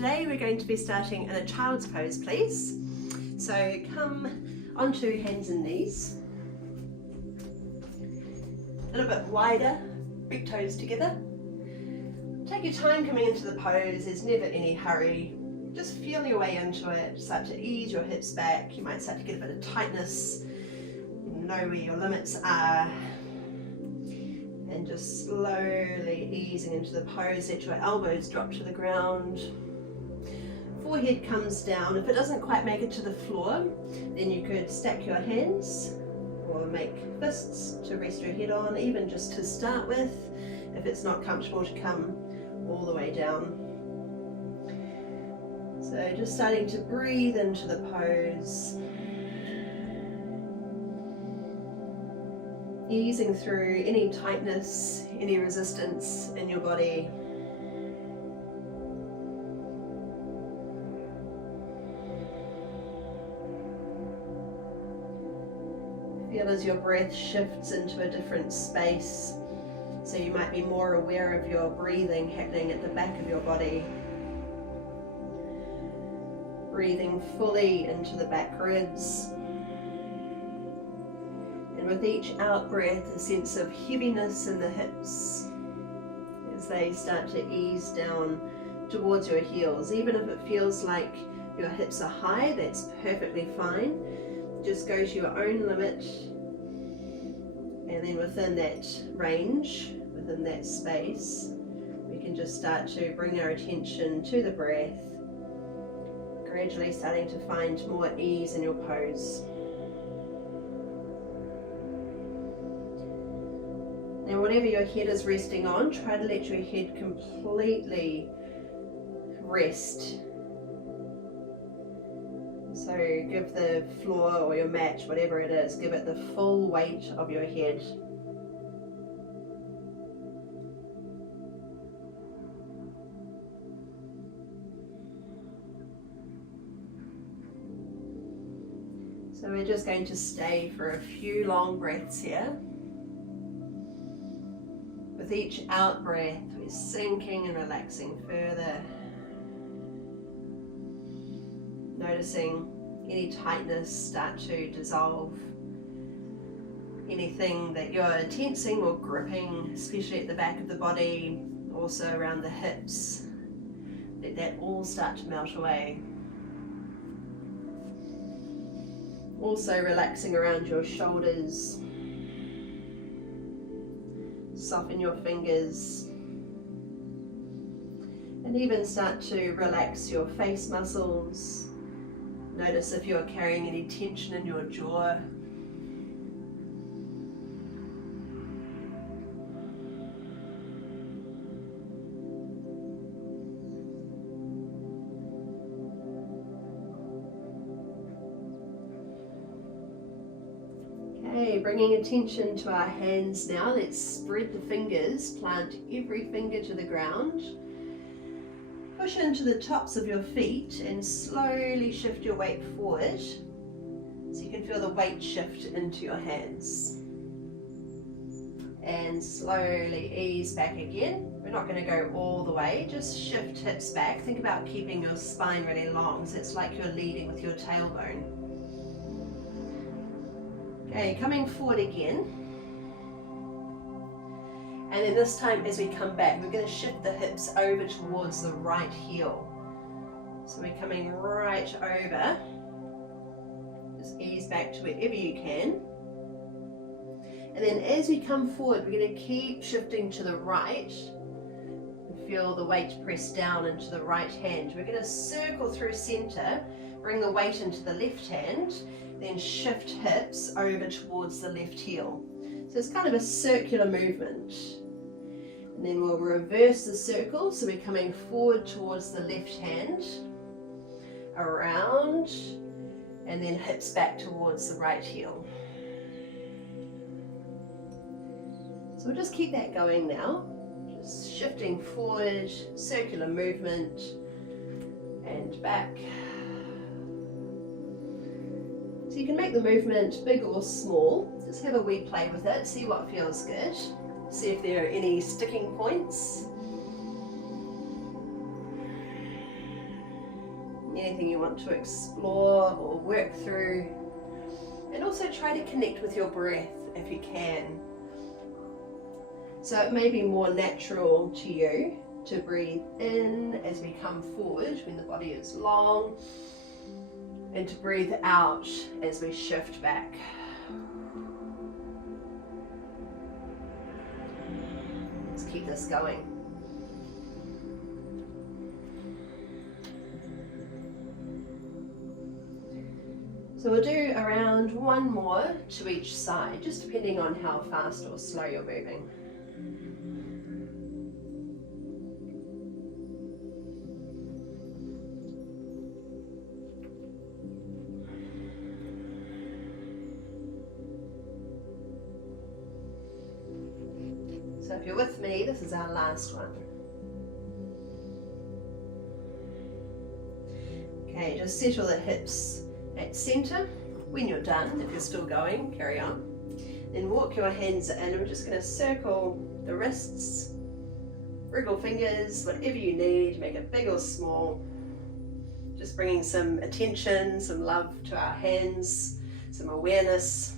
Today we're going to be starting in a child's pose, please. So come onto hands and knees. A little bit wider, big toes together. Take your time coming into the pose, there's never any hurry. Just feel your way into it, start to ease your hips back. You might start to get a bit of tightness, know where your limits are. And just slowly easing into the pose, let your elbows drop to the ground. Forehead comes down. If it doesn't quite make it to the floor, then you could stack your hands or make fists to rest your head on, even just to start with, if it's not comfortable to come all the way down. So just starting to breathe into the pose. Easing through any tightness, any resistance in your body. Feel as your breath shifts into a different space. So you might be more aware of your breathing happening at the back of your body. Breathing fully into the back ribs. And with each out breath, a sense of heaviness in the hips as they start to ease down towards your heels. Even if it feels like your hips are high, that's perfectly fine. Just go to your own limit, and then within that range, within that space, we can just start to bring our attention to the breath, gradually starting to find more ease in your pose. Now whatever your head is resting on, try to let your head completely rest. So give the floor or your mat, whatever it is, give it the full weight of your head. So we're just going to stay for a few long breaths here. With each out breath, we're sinking and relaxing further. Noticing any tightness start to dissolve. Anything that you're tensing or gripping, especially at the back of the body, also around the hips, let that all start to melt away. Also relaxing around your shoulders. Soften your fingers. And even start to relax your face muscles. Notice if you're carrying any tension in your jaw. Okay, bringing attention to our hands now. Let's spread the fingers, plant every finger to the ground. Push into the tops of your feet and slowly shift your weight forward so you can feel the weight shift into your hands. And slowly ease back again. We're not going to go all the way, just shift hips back. Think about keeping your spine really long, so it's like you're leading with your tailbone. Okay, coming forward again. And then this time as we come back, we're going to shift the hips over towards the right heel. So we're coming right over. Just ease back to wherever you can. And then as we come forward, we're going to keep shifting to the right. And feel the weight press down into the right hand. We're going to circle through center, bring the weight into the left hand, then shift hips over towards the left heel. So it's kind of a circular movement. And then we'll reverse the circle, so we're coming forward towards the left hand, around, and then hips back towards the right heel. So we'll just keep that going now. Just shifting forward, circular movement, and back. So you can make the movement big or small. Just have a wee play with it, see what feels good. See if there are any sticking points. anything you want to explore or work through. And also try to connect with your breath if you can. So it may be more natural to you to breathe in as we come forward when the body is long, and to breathe out as we shift back. Let's keep this going. So we'll do around one more to each side, just depending on how fast or slow you're moving. So if you're with me, this is our last one. Okay, just settle the hips at center. When you're done, if you're still going, carry on. Then walk your hands in. We're just going to circle the wrists, wriggle fingers, whatever you need, make it big or small. Just bringing some attention, some love to our hands, some awareness.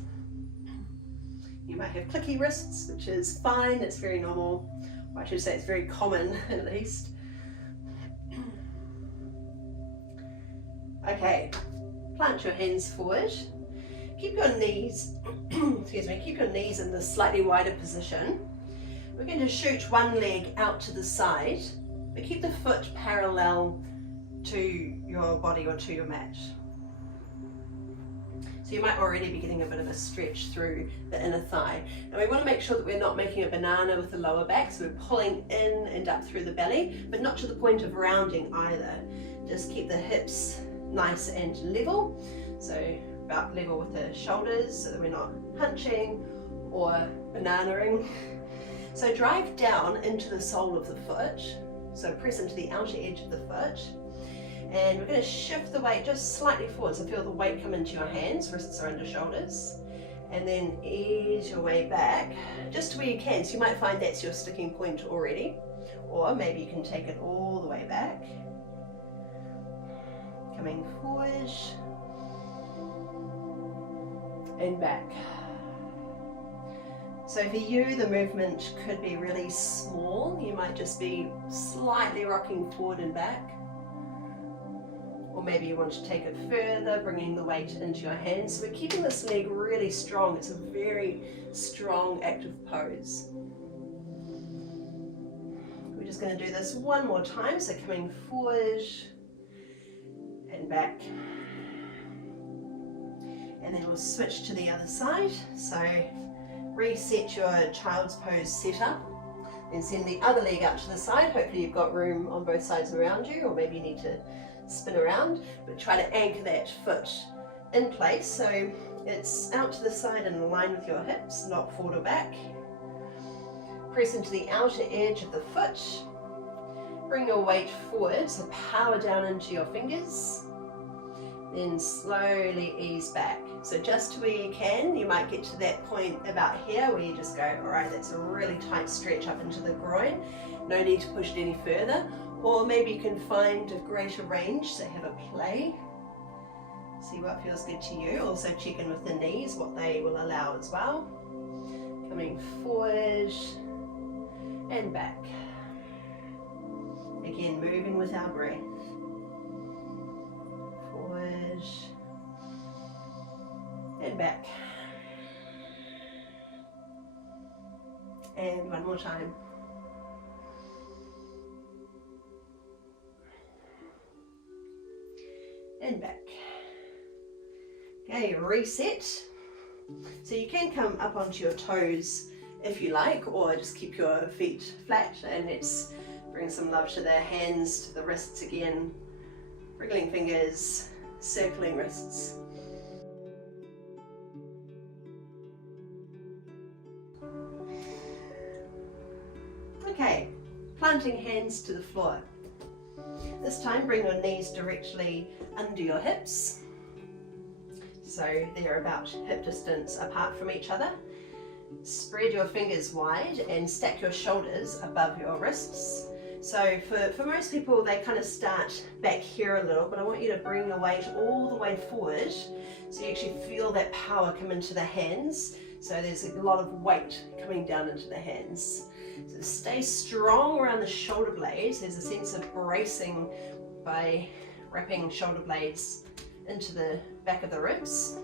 You might have clicky wrists, which is fine, it's very normal. Or I should say it's very common at least. Okay, plant your hands forward. Keep your knees, excuse me, keep your knees in this slightly wider position. We're going to shoot one leg out to the side, but keep the foot parallel to your body or to your mat. So you might already be getting a bit of a stretch through the inner thigh. And we want to make sure that we're not making a banana with the lower back, so we're pulling in and up through the belly, but not to the point of rounding either. Just keep the hips nice and level, so about level with the shoulders so that we're not hunching or bananaing. So drive down into the sole of the foot, so press into the outer edge of the foot. And we're going to shift the weight just slightly forward, so feel the weight come into your hands, wrists are under shoulders, and then ease your way back, just to where you can. So you might find that's your sticking point already, or maybe you can take it all the way back. Coming forward, and back. So for you, the movement could be really small. You might just be slightly rocking forward and back. Or maybe you want to take it further, bringing the weight into your hands. So we're keeping this leg really strong. It's a very strong, active pose. We're just going to do this one more time. So coming forward and back. And then we'll switch to the other side. So reset your child's pose setup. Then send the other leg out to the side. Hopefully you've got room on both sides around you, or maybe you need to spin around, but try to anchor that foot in place so it's out to the side and in line with your hips, not forward or back. Press into the outer edge of the foot. Bring your weight forward, so power down into your fingers. Then slowly ease back. So just to where you can, you might get to that point about here where you just go, all right, that's a really tight stretch up into the groin. No need to push it any further. Or maybe you can find a greater range, so have a play. See what feels good to you. Also check in with the knees, what they will allow as well. Coming forward and back. Again, moving with our breath. Forward and back. And one more time. And back. Okay, reset. So you can come up onto your toes if you like, or just keep your feet flat, and let's bring some love to the hands, to the wrists again. Wriggling fingers, circling wrists. Okay, planting hands to the floor. This time bring your knees directly under your hips, so they're about hip distance apart from each other. Spread your fingers wide and stack your shoulders above your wrists. So for most people, they kind of start back here a little, but I want you to bring your weight all the way forward so you actually feel that power come into the hands. So there's a lot of weight coming down into the hands. So stay strong around the shoulder blades. There's a sense of bracing by wrapping shoulder blades into the back of the ribs.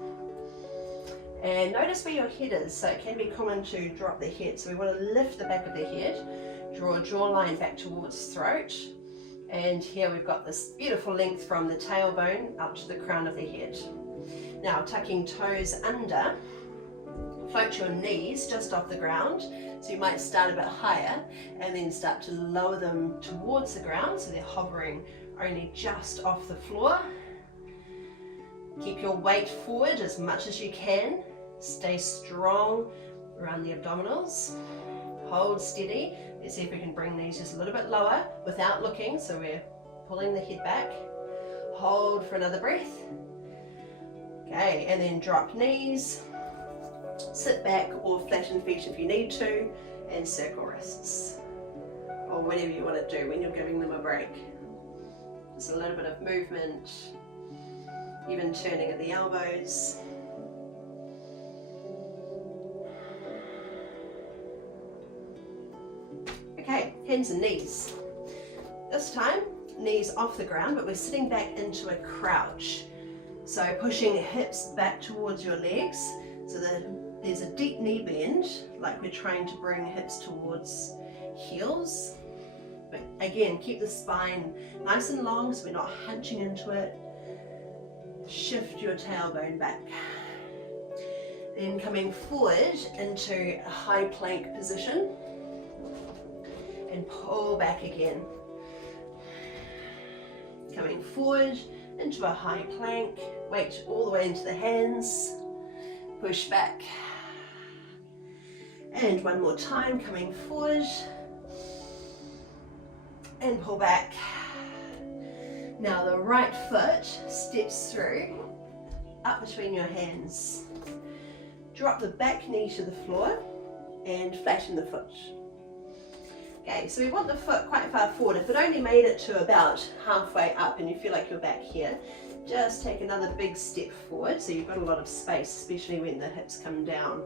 And notice where your head is. So it can be common to drop the head. So we want to lift the back of the head, draw a jawline back towards throat. And here we've got this beautiful length from the tailbone up to the crown of the head. Now tucking toes under, float your knees just off the ground. So you might start a bit higher and then start to lower them towards the ground so they're hovering only just off the floor. Keep your weight forward as much as you can. Stay strong around the abdominals. Hold steady. Let's see if we can bring these just a little bit lower without looking. So we're pulling the head back. Hold for another breath. Okay, and then drop knees. Sit back or flatten feet if you need to, and circle wrists, or whatever you want to do when you're giving them a break. Just a little bit of movement, even turning at the elbows. Okay, hands and knees. This time, knees off the ground, but we're sitting back into a crouch. So pushing hips back towards your legs so that there's a deep knee bend, like we're trying to bring hips towards heels. But again, keep the spine nice and long so we're not hunching into it. Shift your tailbone back. Then coming forward into a high plank position and pull back again. Coming forward into a high plank, weight all the way into the hands, push back. And one more time, coming forward and pull back. Now the right foot steps through, up between your hands. Drop the back knee to the floor and flatten the foot. Okay, so we want the foot quite far forward. If it only made it to about halfway up and you feel like you're back here, just take another big step forward so you've got a lot of space, especially when the hips come down.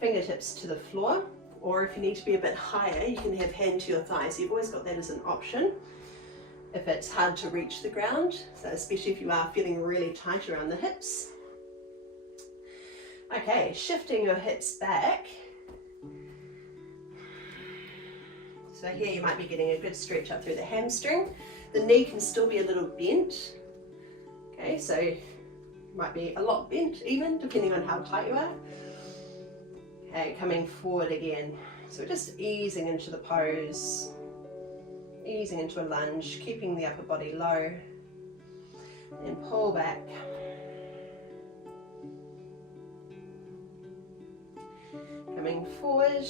Fingertips to the floor, or if you need to be a bit higher, you can have hand to your thighs. You've always got that as an option if it's hard to reach the ground, so especially if you are feeling really tight around the hips. Okay, shifting your hips back. So here you might be getting a good stretch up through the hamstring. The knee can still be a little bent. Okay, so it might be a lot bent even, depending on how tight you are. Okay, coming forward again. So we're just easing into the pose, easing into a lunge, keeping the upper body low, and pull back. Coming forward,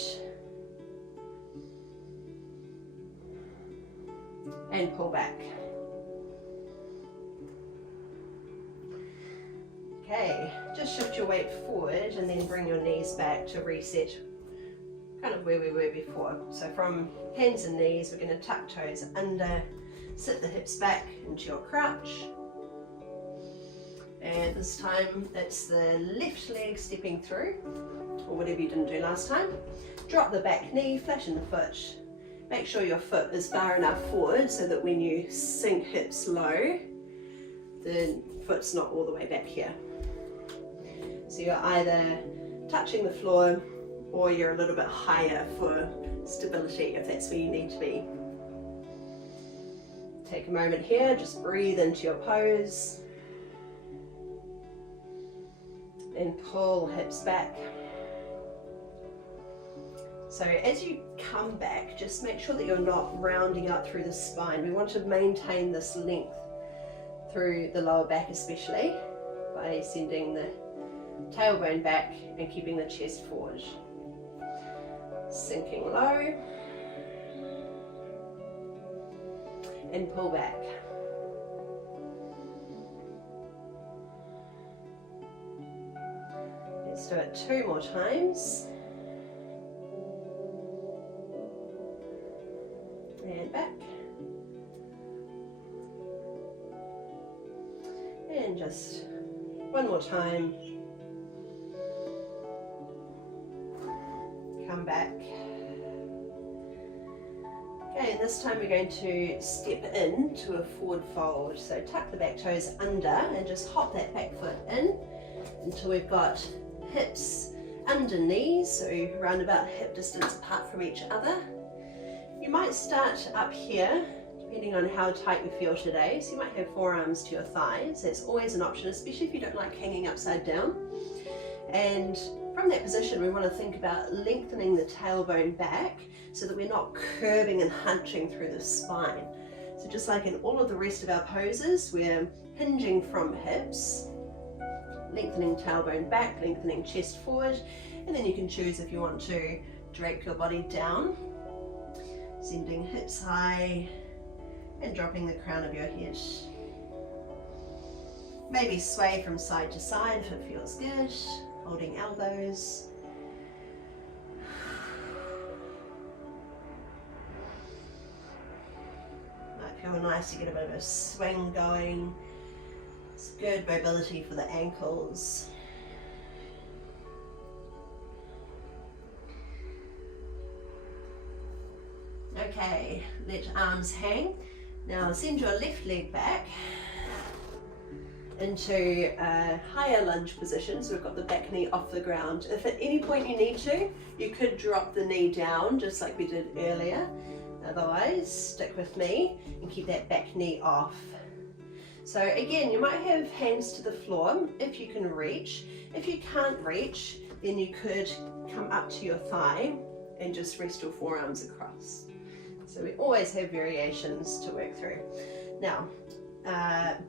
and pull back. Okay, just shift your weight forward and then bring your knees back to reset kind of where we were before. So from hands and knees, we're going to tuck toes under, sit the hips back into your crouch. And this time it's the left leg stepping through, or whatever you didn't do last time. Drop the back knee, flatten the foot. Make sure your foot is far enough forward so that when you sink hips low, the foot's not all the way back here. So you're either touching the floor or you're a little bit higher for stability if that's where you need to be. Take a moment here, just breathe into your pose and pull hips back. So as you come back, just make sure that you're not rounding out through the spine. We want to maintain this length through the lower back especially by sending the tailbone back and keeping the chest forward. Sinking low and pull back. Let's do it 2 more times. and back. And just one more time. Come back. Okay, and this time we're going to step into a forward fold. So tuck the back toes under and just hop that back foot in until we've got hips under knees, so around about hip distance apart from each other. You might start up here, depending on how tight you feel today. So you might have forearms to your thighs. That's always an option, especially if you don't like hanging upside down. And from that position, we want to think about lengthening the tailbone back so that we're not curving and hunching through the spine. So just like in all of the rest of our poses, we're hinging from hips, lengthening tailbone back, lengthening chest forward, and then you can choose if you want to drape your body down, sending hips high and dropping the crown of your head. Maybe sway from side to side if it feels good, holding elbows. Might feel nice to get a bit of a swing going. It's good mobility for the ankles. Okay, let arms hang. Now send your left leg back into a higher lunge position, so we've got the back knee off the ground. If at any point you need to, you could drop the knee down just like we did earlier. Otherwise, stick with me and keep that back knee off. So again, you might have hands to the floor if you can reach. If you can't reach, then you could come up to your thigh and just rest your forearms across. So we always have variations to work through. Now,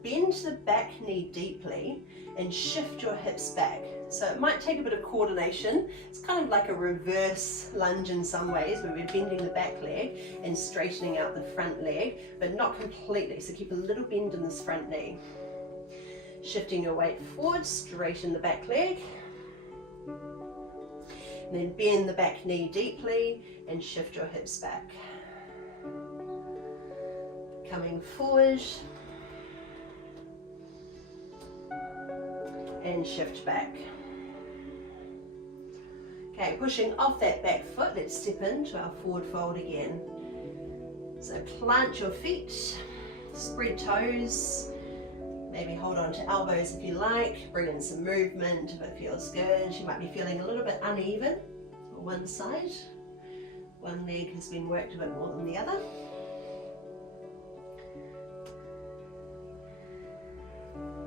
bend the back knee deeply and shift your hips back. So it might take a bit of coordination. It's kind of like a reverse lunge in some ways, where we're bending the back leg and straightening out the front leg, but not completely. So keep a little bend in this front knee. Shifting your weight forward, straighten the back leg. And then bend the back knee deeply and shift your hips back. Coming forward. And shift back. Okay, pushing off that back foot, let's step into our forward fold again. So plant your feet, spread toes, maybe hold on to elbows if you like, bring in some movement if it feels good. You might be feeling a little bit uneven on one side. One leg has been worked a bit more than the other.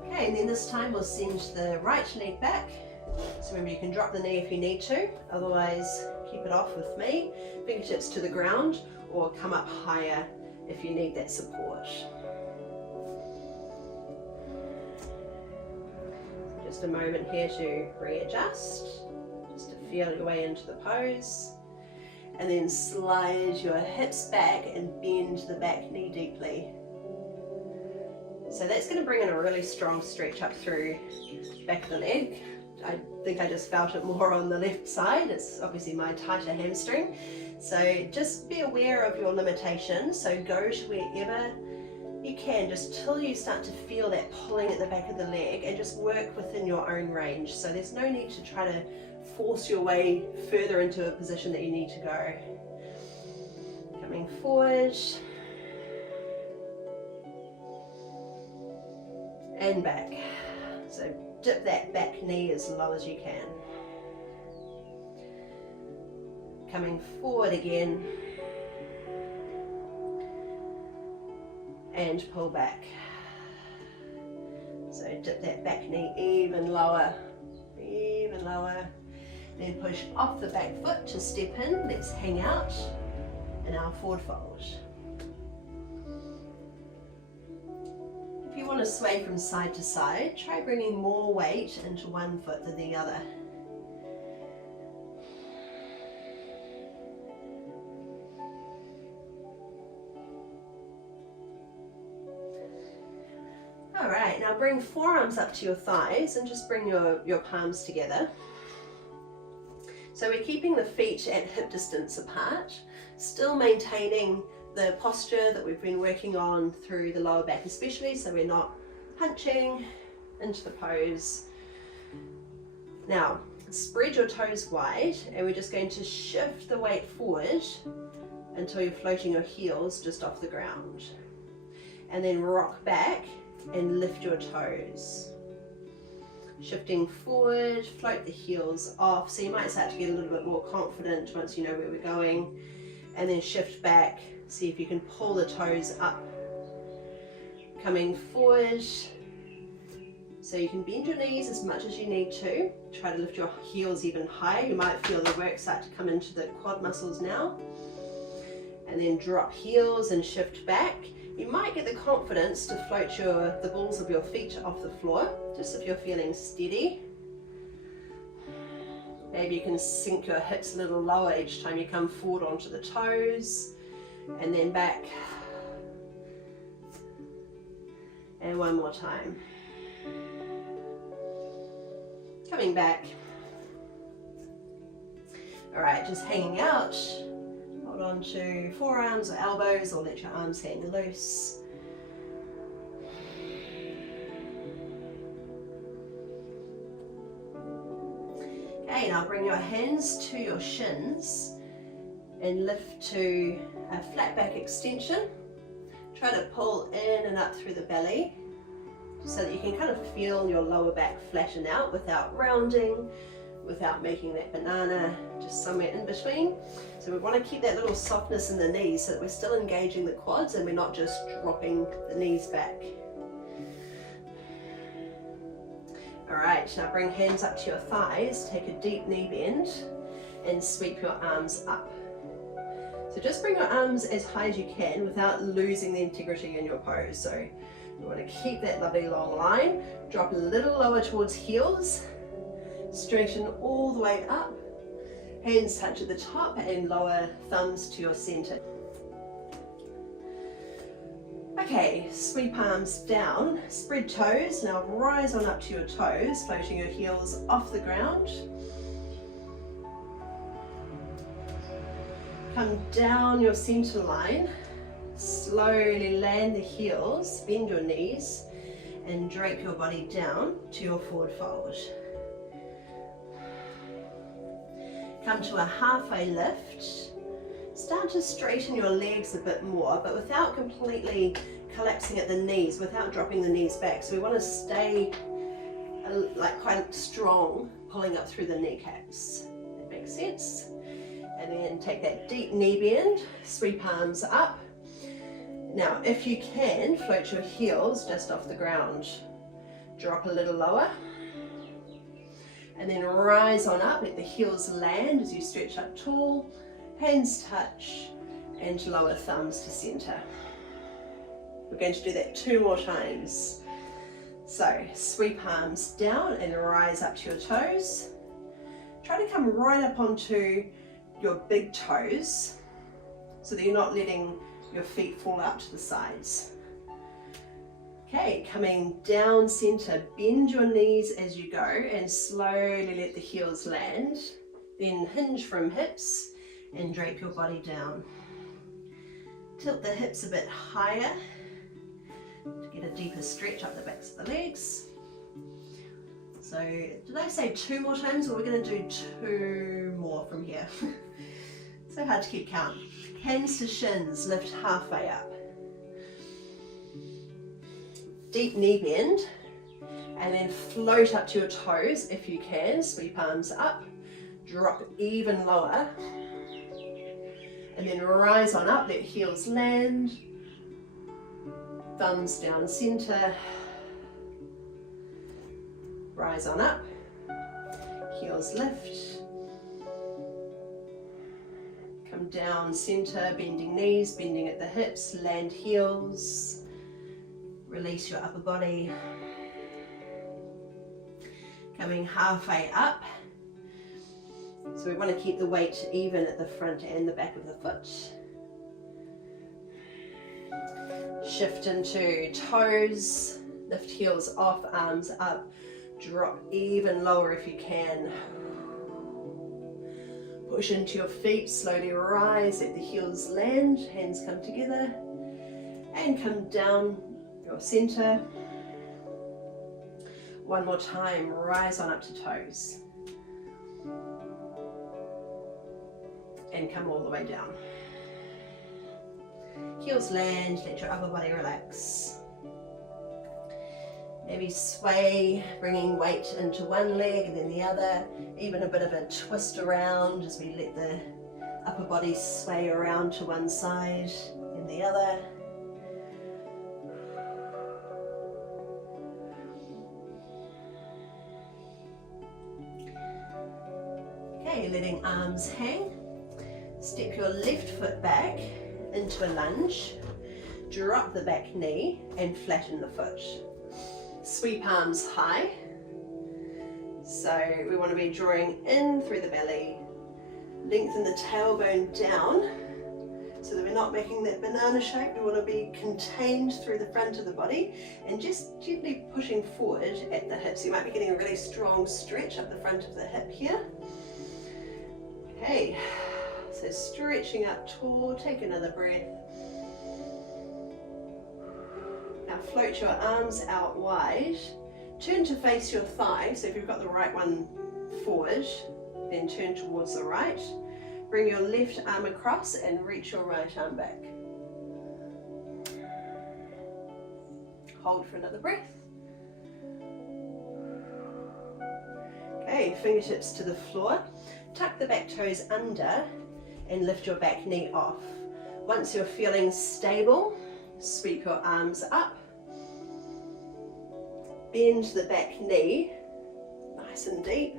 Okay, and then this time we'll send the right leg back. So remember, you can drop the knee if you need to, otherwise keep it off with me. Fingertips to the ground, or come up higher if you need that support. Just a moment here to readjust, just to feel your way into the pose. And then slide your hips back and bend the back knee deeply. So that's going to bring in a really strong stretch up through the back of the leg. I think I just felt it more on the left side. It's obviously my tighter hamstring. So just be aware of your limitations. So go to wherever you can, just till you start to feel that pulling at the back of the leg, and just work within your own range. So there's no need to try to force your way further into a position that you need to go. Coming forward. And back. So dip that back knee as low as you can. Coming forward again. And pull back. So dip that back knee even lower. Even lower. Then push off the back foot to step in. Let's hang out in our forward fold. If you want to sway from side to side, try bringing more weight into one foot than the other. All right, now bring forearms up to your thighs and just bring your palms together. So we're keeping the feet at hip distance apart, still maintaining the posture that we've been working on through the lower back especially, so we're not hunching into the pose. Now, spread your toes wide, and we're just going to shift the weight forward until you're floating your heels just off the ground. And then rock back and lift your toes. Shifting forward, float the heels off. So you might start to get a little bit more confident once you know where we're going. And then shift back, see if you can pull the toes up. Coming forward, so you can bend your knees as much as you need to. Try to lift your heels even higher. You might feel the work start to come into the quad muscles now. And then drop heels and shift back. You might get the confidence to float the balls of your feet off the floor, just if you're feeling steady. Maybe you can sink your hips a little lower each time you come forward onto the toes, and then back. And one more time. Coming back. All right, just hanging out. Hold on to forearms or elbows, or let your arms hang loose. Okay, now bring your hands to your shins and lift to a flat back extension. Try to pull in and up through the belly so that you can kind of feel your lower back flatten out without rounding, without making that banana, just somewhere in between. So we want to keep that little softness in the knees so that we're still engaging the quads and we're not just dropping the knees back. All right, now bring hands up to your thighs, take a deep knee bend and sweep your arms up. So just bring your arms as high as you can without losing the integrity in your pose. So you want to keep that lovely long line, drop a little lower towards heels, straighten all the way up, hands touch at the top and lower thumbs to your center. Okay, sweep arms down, spread toes, now rise on up to your toes, floating your heels off the ground. Come down your center line, slowly land the heels, bend your knees and drape your body down to your forward fold. Come to a halfway lift. Start to straighten your legs a bit more, but without completely collapsing at the knees, without dropping the knees back. So we want to stay like quite strong, pulling up through the kneecaps. That makes sense. And then take that deep knee bend, sweep arms up. Now, if you can, float your heels just off the ground. Drop a little lower. And then rise on up, let the heels land as you stretch up tall. Hands touch and lower thumbs to center. We're going to do that 2 more times. So sweep arms down and rise up to your toes. Try to come right up onto your big toes so that you're not letting your feet fall out to the sides. Okay, coming down center, bend your knees as you go and slowly let the heels land. Then hinge from hips and drape your body down. Tilt the hips a bit higher to get a deeper stretch up the backs of the legs. So did I say 2 more times, or we're going to do 2 more from here? So hard to keep count. Hands to shins, lift halfway up. Deep knee bend, and then float up to your toes if you can. Sweep arms up, drop even lower, and then rise on up, let heels land, thumbs down center, rise on up, heels lift, come down center, bending knees, bending at the hips, land heels, release your upper body, coming halfway up. So we want to keep the weight even at the front and the back of the foot. Shift into toes, lift heels off, arms up, drop even lower if you can. Push into your feet, slowly rise, let the heels land, hands come together, and come down your center. One more time, rise on up to toes. And come all the way down. Heels land, let your upper body relax. Maybe sway, bringing weight into one leg and then the other. Even a bit of a twist around as we let the upper body sway around to one side and the other. Okay, letting arms hang. Step your left foot back into a lunge. Drop the back knee and flatten the foot. Sweep arms high. So we want to be drawing in through the belly. Lengthen the tailbone down so that we're not making that banana shape. We want to be contained through the front of the body and just gently pushing forward at the hips. You might be getting a really strong stretch up the front of the hip here. Okay, so stretching up tall, take another breath. Now float your arms out wide, turn to face your thigh, so if you've got the right one forward, then turn towards the right. Bring your left arm across and reach your right arm back. Hold for another breath. Okay, fingertips to the floor. Tuck the back toes under and lift your back knee off. Once you're feeling stable, sweep your arms up. Bend the back knee, nice and deep.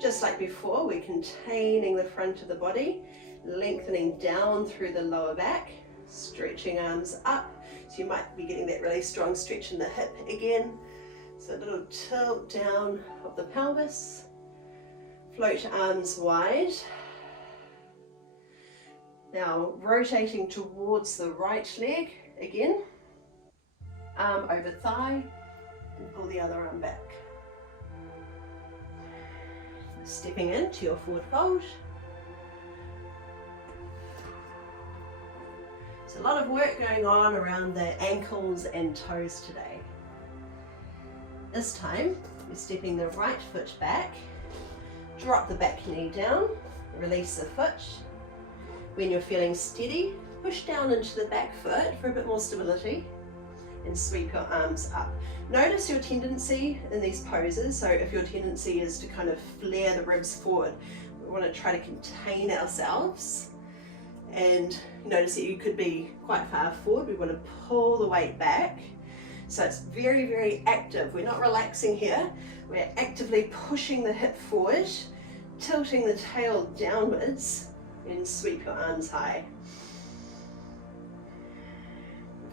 Just like before, we're containing the front of the body, lengthening down through the lower back, stretching arms up. So you might be getting that really strong stretch in the hip again. So a little tilt down of the pelvis. Float arms wide. Now rotating towards the right leg again. Arm over thigh and pull the other arm back. Stepping into your forward fold. There's a lot of work going on around the ankles and toes today. This time, we're stepping the right foot back, drop the back knee down, release the foot. When you're feeling steady, push down into the back foot for a bit more stability and sweep your arms up. Notice your tendency in these poses. So if your tendency is to kind of flare the ribs forward, we want to try to contain ourselves. And notice that you could be quite far forward. We want to pull the weight back. So it's very, very active. We're not relaxing here. We're actively pushing the hip forward, tilting the tail downwards, and sweep your arms high.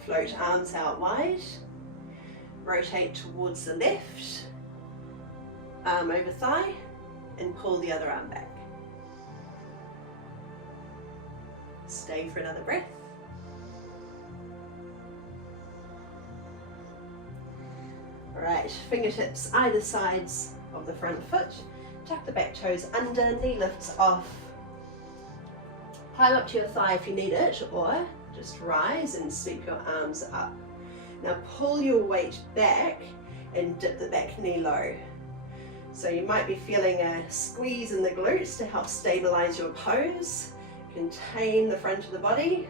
Float arms out wide, rotate towards the left, arm over thigh, and pull the other arm back. Stay for another breath. All right, fingertips either sides of the front foot, tuck the back toes under, knee lifts off. Climb up to your thigh if you need it, or just rise and sweep your arms up. Now pull your weight back and dip the back knee low. So you might be feeling a squeeze in the glutes to help stabilize your pose. Contain the front of the body.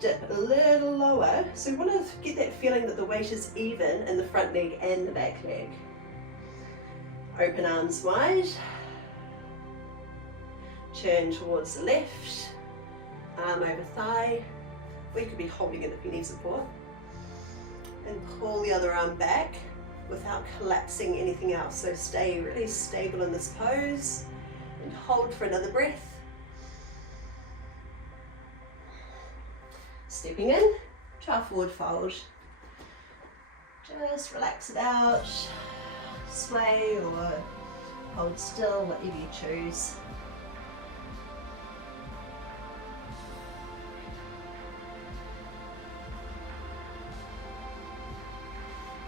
Dip a little lower. So we want to get that feeling that the weight is even in the front leg and the back leg. Open arms wide. Turn towards the left. Arm over thigh. We could be holding it if you need support. And pull the other arm back without collapsing anything else. So stay really stable in this pose and hold for another breath. Stepping in to our forward fold. Just relax it out, sway or hold still, whatever you choose.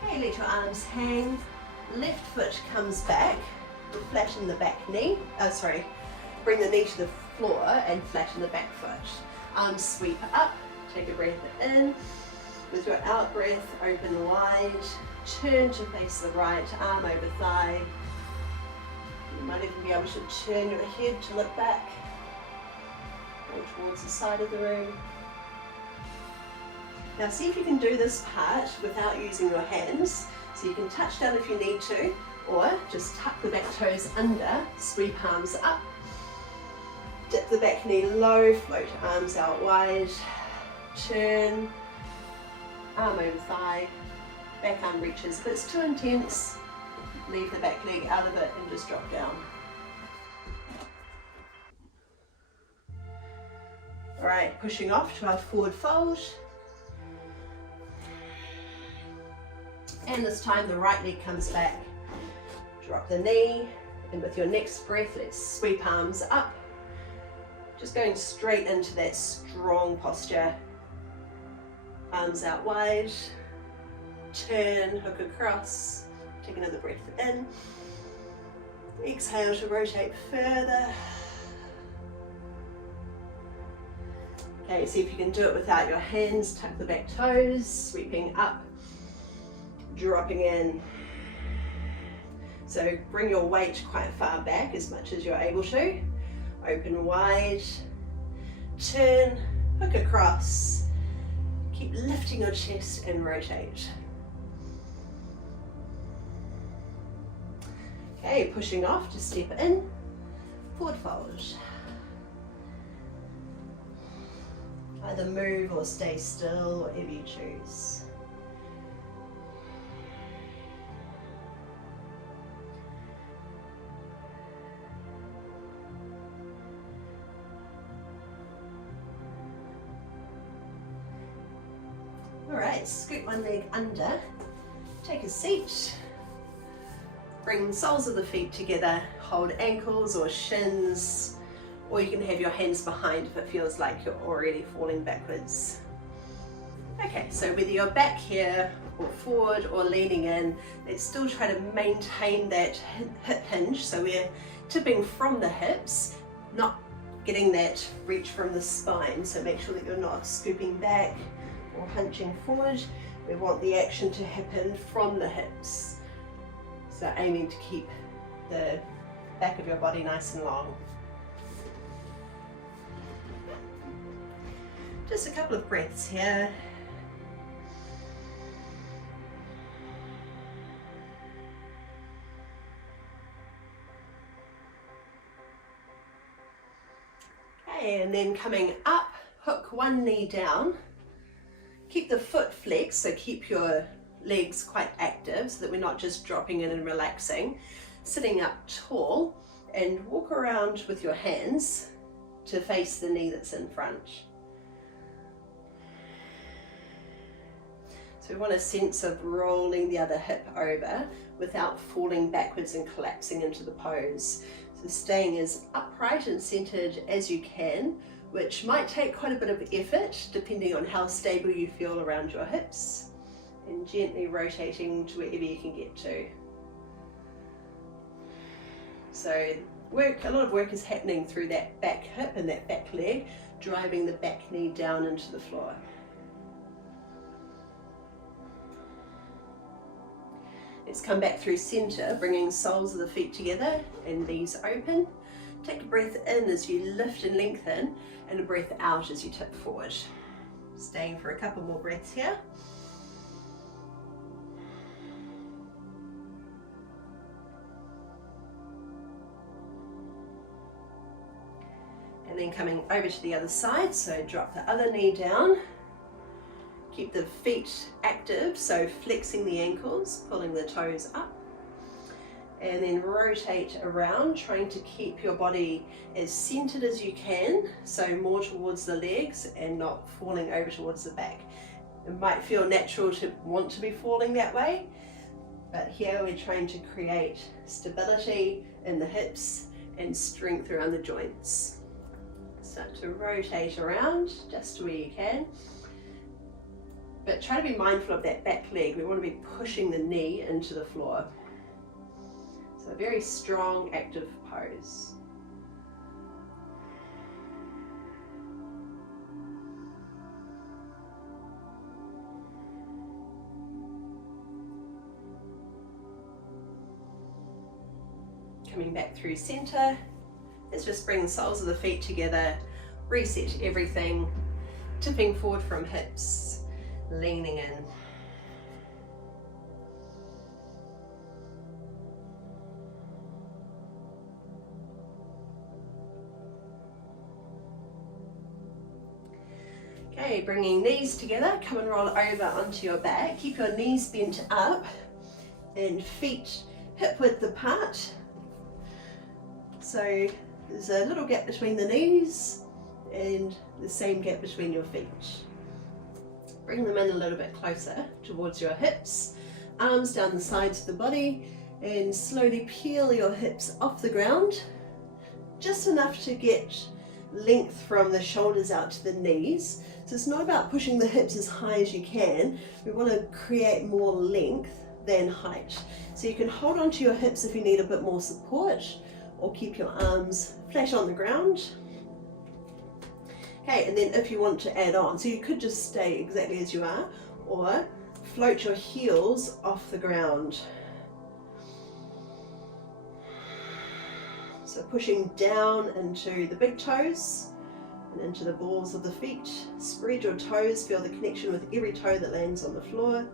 Okay, let your arms hang. Left foot comes back. We'll flatten the back knee. Bring the knee to the floor and flatten the back foot. Arms sweep up, take a breath in. With your out breath, open wide, turn to face the right, arm over thigh. You might even be able to turn your head to look back or towards the side of the room. Now see if you can do this part without using your hands. So you can touch down if you need to, or just tuck the back toes under, sweep arms up, dip the back knee low, float arms out wide, turn, arm over thigh, back arm reaches. If it's too intense, leave the back leg out of it and just drop down. All right, pushing off to our forward fold. And this time the right leg comes back. Drop the knee, and with your next breath, let's sweep arms up. Just going straight into that strong posture. Arms out wide, turn, hook across, take another breath in. Exhale to rotate further. Okay, see if you can do it without your hands. Tuck the back toes, sweeping up, dropping in. So bring your weight quite far back as much as you're able to. Open wide, turn, hook across. Keep lifting your chest and rotate. Okay, pushing off to step in, forward fold. Either move or stay still, whatever you choose. Alright, scoot one leg under, take a seat, bring soles of the feet together, hold ankles or shins, or you can have your hands behind if it feels like you're already falling backwards. Okay, so whether you're back here or forward or leaning in, let's still try to maintain that hip hinge, so we're tipping from the hips, not getting that reach from the spine, so make sure that you're not scooping back or hunching forward. We want the action to happen from the hips. So aiming to keep the back of your body nice and long. Just a couple of breaths here. Okay, and then coming up, hook one knee down. Keep the foot flexed, so keep your legs quite active so that we're not just dropping in and relaxing. Sitting up tall and walk around with your hands to face the knee that's in front. So we want a sense of rolling the other hip over without falling backwards and collapsing into the pose. So staying as upright and centered as you can, which might take quite a bit of effort depending on how stable you feel around your hips, and gently rotating to wherever you can get to. So a lot of work is happening through that back hip and that back leg, driving the back knee down into the floor. Let's come back through center, bringing soles of the feet together and knees open. Take a breath in as you lift and lengthen, and a breath out as you tip forward. Staying for a couple more breaths here. And then coming over to the other side, so drop the other knee down. Keep the feet active, so flexing the ankles, pulling the toes up. And then rotate around, trying to keep your body as centered as you can, so more towards the legs and not falling over towards the back. It might feel natural to want to be falling that way, but here we're trying to create stability in the hips and strength around the joints. Start to rotate around just where you can, but try to be mindful of that back leg. We want to be pushing the knee into the floor. So a very strong, active pose. coming back through center. Let's just bring the soles of the feet together, reset everything, tipping forward from hips, leaning in. Okay, bringing knees together, come and roll over onto your back. Keep your knees bent up and feet hip width apart. So there's a little gap between the knees and the same gap between your feet. Bring them in a little bit closer towards your hips, arms down the sides of the body, and slowly peel your hips off the ground, just enough to get length from the shoulders out to the knees. So it's not about pushing the hips as high as you can. We want to create more length than height. So you can hold onto your hips if you need a bit more support, or keep your arms flat on the ground. Okay, and then if you want to add on, so you could just stay exactly as you are, or float your heels off the ground. So pushing down into the big toes and into the balls of the feet. Spread your toes, feel the connection with every toe that lands on the floor.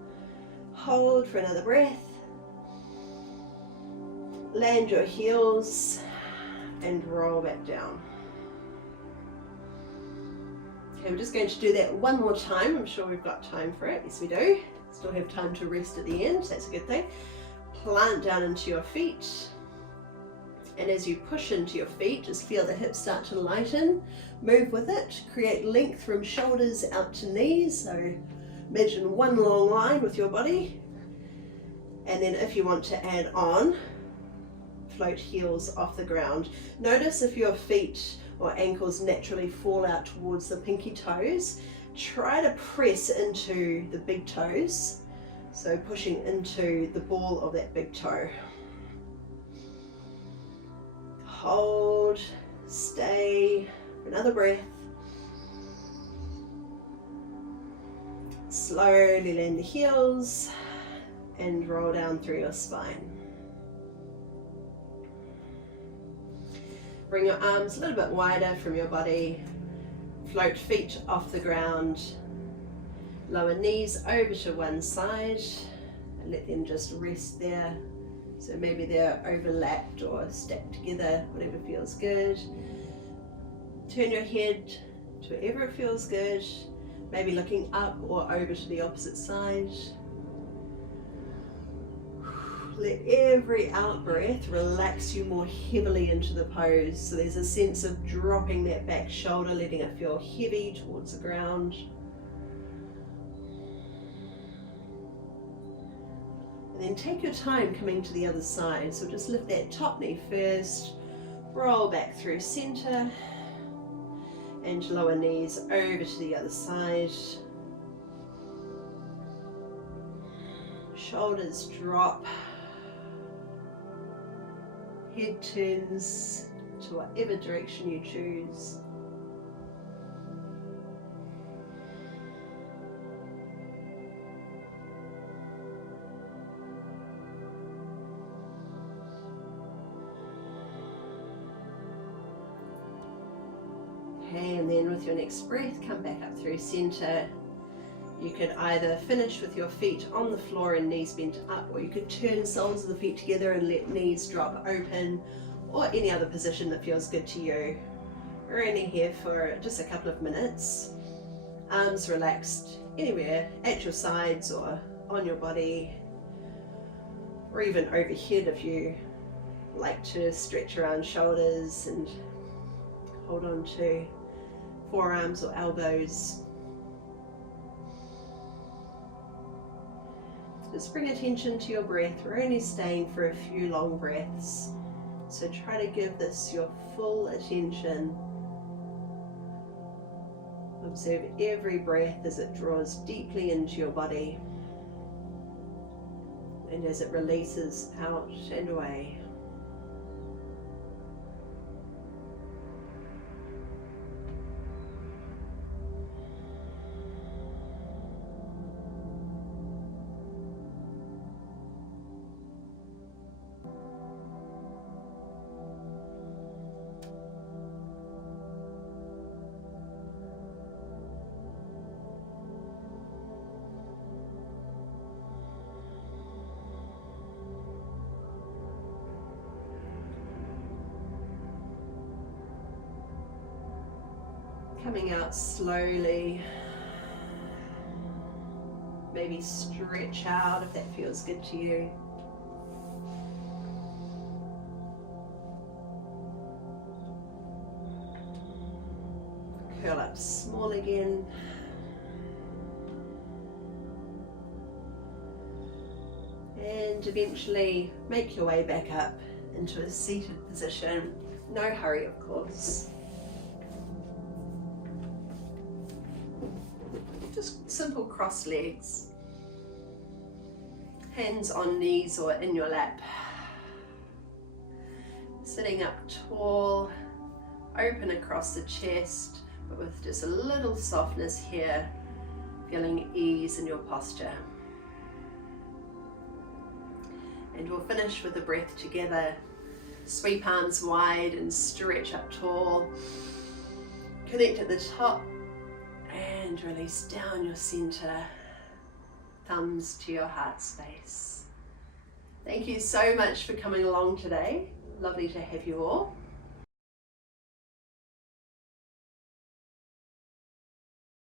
Hold for another breath. Land your heels and roll back down. Okay, we're just going to do that one more time. I'm sure we've got time for it. Yes, we do. Still have time to rest at the end, so that's a good thing. Plant down into your feet. And as you push into your feet, just feel the hips start to lighten. Move with it. Create length from shoulders out to knees. So imagine one long line with your body. And then if you want to add on, float heels off the ground. Notice if your feet or ankles naturally fall out towards the pinky toes, try to press into the big toes. So pushing into the ball of that big toe. Hold, stay, another breath. Slowly land the heels and roll down through your spine. Bring your arms a little bit wider from your body. Float feet off the ground. Lower knees over to one side and let them just rest there. So maybe they're overlapped or stacked together, whatever feels good. Turn your head to wherever it feels good, maybe looking up or over to the opposite side. Let every out breath relax you more heavily into the pose. So there's a sense of dropping that back shoulder, letting it feel heavy towards the ground. And then take your time coming to the other side. So just lift that top knee first, roll back through center, and lower knees over to the other side. Shoulders drop. Head turns to whatever direction you choose. Okay, and then with your next breath, come back up through center. You could either finish with your feet on the floor and knees bent up, or you could turn soles of the feet together and let knees drop open, or any other position that feels good to you. We're only here for just a couple of minutes. Arms relaxed anywhere, at your sides or on your body, or even overhead if you like to stretch around shoulders and hold on to forearms or elbows. Just bring attention to your breath. We're only staying for a few long breaths. So try to give this your full attention. Observe every breath as it draws deeply into your body and as it releases out and away. Coming out slowly. Maybe stretch out if that feels good to you. Curl up small again. And eventually make your way back up into a seated position. No hurry, of course. Just simple crossed legs. Hands on knees or in your lap. Sitting up tall, open across the chest, but with just a little softness here, feeling ease in your posture. And we'll finish with a breath together. Sweep arms wide and stretch up tall. Connect at the top and release down your center. Thumbs to your heart space. Thank you so much for coming along today. Lovely to have you all.